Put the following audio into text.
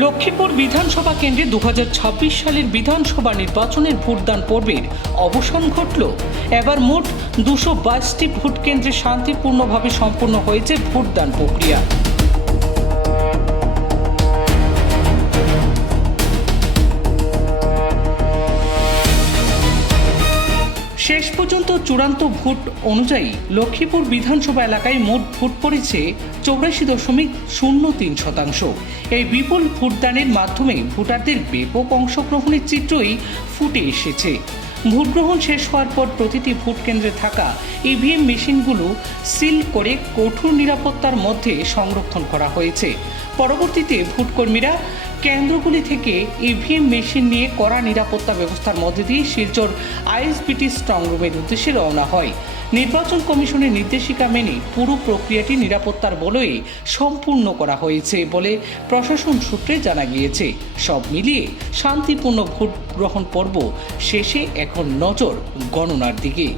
লক্ষ্মীপুর বিধানসভা কেন্দ্রে 2026 সালের বিধানসভা নির্বাচনের ভোটদান পর্বের অবসান ঘটল। এবার মোট 222টি ভোট কেন্দ্রে শান্তিপূর্ণভাবে সম্পন্ন হয়েছে ভোটদান প্রক্রিয়া। শেষ পর্যন্ত চূড়ান্ত ভোট অনুযায়ী লক্ষ্মীপুর বিধানসভা এলাকায় মোট ভোট পড়েছে 84.03%। এই বিপুল ভোটদানের মাধ্যমে ভোটারদের ব্যাপক অংশগ্রহণের চিত্রই ফুটে এসেছে। ভোটগ্রহণ শেষ হওয়ার পর প্রতিটি ভোট কেন্দ্রে থাকা ইভিএম মেশিনগুলো সিল করে কঠোর নিরাপত্তার মধ্যে সংরক্ষণ করা হয়েছে। পরবর্তীতে ভোটকর্মীরা কেন্দ্রগুলি থেকে ইভিএম মেশিন নিয়ে কড়া নিরাপত্তা ব্যবস্থার মধ্যে দিয়ে শিলচর আইএসবিটি স্ট্রংরুমের উদ্দেশ্যে রওনা হয়। নির্বাচন কমিশনের নির্দেশিকা মেনে পুরো প্রক্রিয়াটি নিরাপত্তার বলয়ে সম্পূর্ণ করা হয়েছে বলে প্রশাসন সূত্রে জানা গিয়েছে। সব মিলিয়ে শান্তিপূর্ণ ভোট গ্রহণ পর্ব শেষে এখন নজর গণনার দিকে।